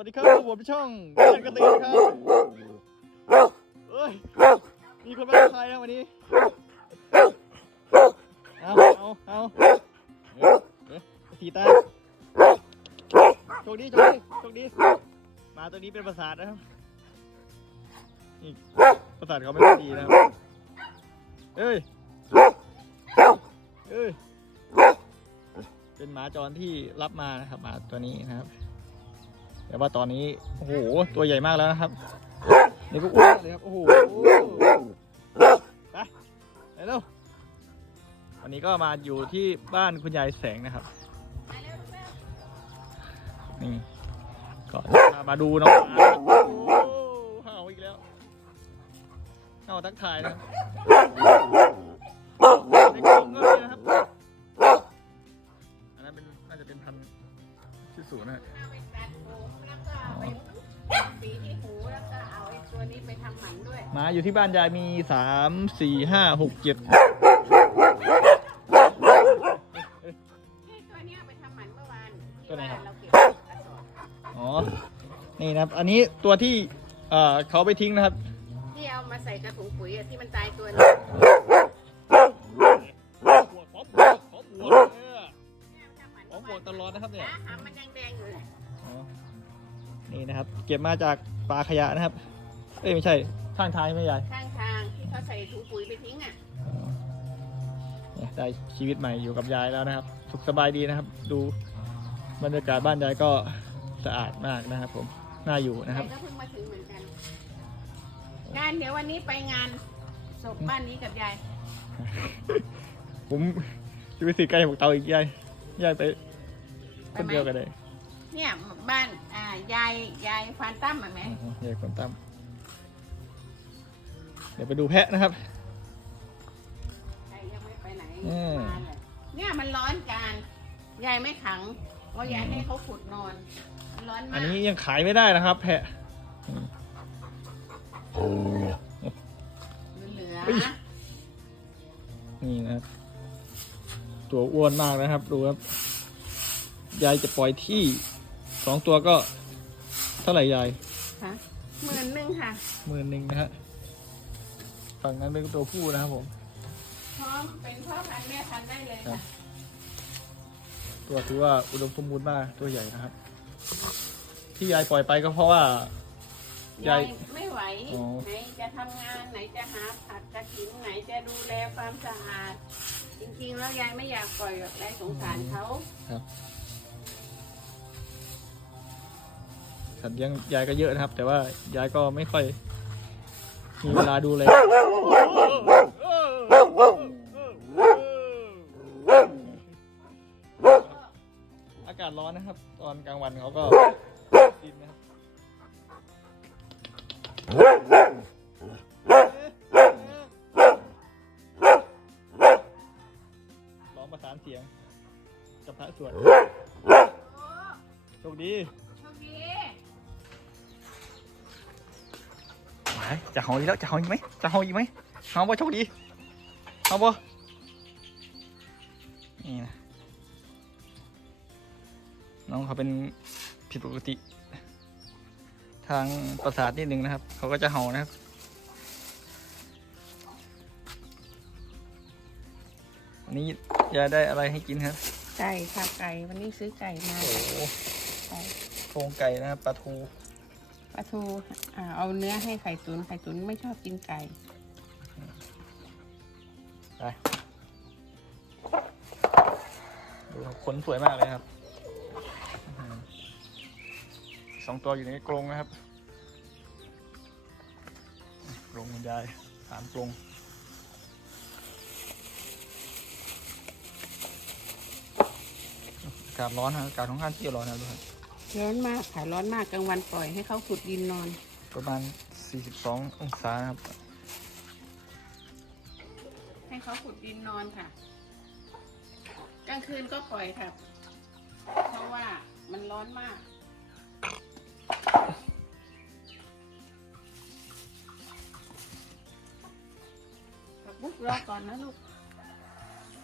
วัสดีครับผมช่องเพื่อนกระตือครับเอ้ยมีคนมาทักทายนะวันนี้เอาเอาเอาเอ๊ะเอ๊ะสีตาโชคดีโชคดีโชคดีหมาตัวนี้เป็นประสาทนะครับนี่ประสาทเขาไม่ค่อยดีนะครับเอ้ยเอ้ยเป็นหมาจรที่รับมานะครับหมาตัวนี้นะครับ แต่ว่าตอนนี้โอ้โหตัวใหญ่มากแล้วนะครับนี่ก็อ้วนเลยครับโอ้โหไปไปเร็ววันนี้ก็มาอยู่ที่บ้านคุณยายแสงนะครับนี่ก็จะมาดูน้องหมาโอ้โหเห่าอีกแล้วเห่าทักทายนะ ที่สูงนะเอาไปตัดหูแล้วก็เอาไปสีที่หูแล้วก็เอาไอ้ตัวนี้ไปทำหมันด้วย หมาอยู่ที่บ้านยายมีสามสี่ห้าหกเจ็ดนี่ตัวเนี้ยเอาไปทำหมันเมื่อวานที่ตัวไหนครับบ้านเราเก็บกระสอบอ๋อ นี่นะครับ อันนี้ตัวที่เอ่อเขาไปทิ้งนะครับ ที่เอามาใส่กระถุงปุ๋ยอะที่มันตายตัวนึง ขอเมื่อบววากนตลอดนะครับเนี่ยนะหางมันยังแดงอยู่เลยอ๋อนี่นะครับ เก็บมาจากปลาขยะนะครับ เอ้ยไม่ใช่ข้างทางใช่ไหมยายข้างทางที่เขาใส่ถุงปุ๋ยไปทิ้งอะอ๋อเนี่ยได้ชีวิตใหม่อยู่กับยายแล้วนะครับ สุขสบายดีนะครับ ดูบรรยากาศบ้านยายก็สะอาดมากนะครับ ผมน่าอยู่นะครับ ยายก็เพิ่งมาถึงเหมือนกันงานเดี๋ยววันนี้ไปงานศพบ้านนี้กับยายผมจะไปซื้อไก่หมกเตาอีกยายยายไป คนเดียวกันเลยเนี่ยบ้านอ่ายายยายฟานตั้มอะไหมอ๋อยายคนตั้มเดี๋ยวไปดูแพะนะครับ ยายยังไม่ไปไหนอืม มาเลยเนี่ยมันร้อนการยายไม่ขังเพราะยายให้เขาขุดนอนมันร้อนอัมานกนี้ยังขายไม่ได้นะครับ แพะเหลือเฮ้ย นี่นะครับตัวอ้วนมากนะครับ ดูครับ ยายจะปล่อยที่สองตัวก็เท่าไหร่ยายฮะหมื่นหนึ่งค่ะหมื่นหนึ่งนะฮะฝั่งนั้นเป็นตัวผู้นะครับผมพร้อมเป็นพ่อพันธุ์แม่พันธุ์ได้เลยครัค่ะบตัวถือว่าอุดมสมบูรณ์มากตัวใหญ่นะครับ ที่ยายปล่อยไปก็เพราะว่า ยายยายไม่ไหว อ๋อ ไหนจะทำงานไหนจะหาผักจะกินไหนจะดูแลความสะอาด จริงๆ แล้วยายไม่อยากปล่อยหรอกยายสงสารเขา สัตว์เลี้ยงยายก็เยอะนะครับ แต่ว่ายายก็ไม่ค่อย มีเวลาดูเลยอากาศร้อนนะครับ ตอนกลางวันเขาก็ดินนะครับร้องประสานเสียงกับพระสวดโอ้โชคดี จะเฮาอีกแล้วจะเฮาอีกไหมจะเฮาอีกไหมเฮาบ่โชคดีเฮาบ่นี่นะน้องเขาเป็นผิดปกติ ทางประสาทนิดนึงนะครับ เขาก็จะเห่านะครับ วันนี้ยายได้อะไรให้กินครับ ไก่ค่ะไก่ วันนี้ซื้อไก่มาโอ้โหไก่โครงไก่นะครับปลาทู ปลาทูอ่าเอาเนื้อให้ไข่ตุนไข่ตุนไม่ชอบกินไก่ไปดูขนสวยมากเลยครับสองตัวอยู่ในกรงนะครับกรงคุณยายสามกรงอากาศร้อนนะอากาศค่อนข้างที่ร้อนนะดูครับ ร้อนมากค่ะร้อนมากกลางวันปล่อยให้เขาขุดดินนอน ประมาณ 42 องศานะครับ ให้เขาขุดดินนอนค่ะ กลางคืนก็ปล่อยค่ะ เพราะว่ามันร้อนมากผักบุกรอก่อนนะลูกโ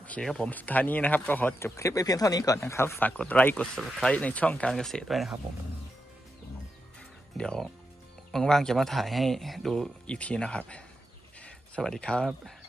อเคครับผมสุดท้ายนี้นะครับ ก็ขอจบคลิปไปเพียงเท่านี้ก่อนนะครับ ฝากกดไลค์กด subscribe ในช่องการเกษตรด้วยนะครับผม เดี๋ยวว่างๆจะมาถ่ายให้ดูอีกทีนะครับ สวัสดีครับ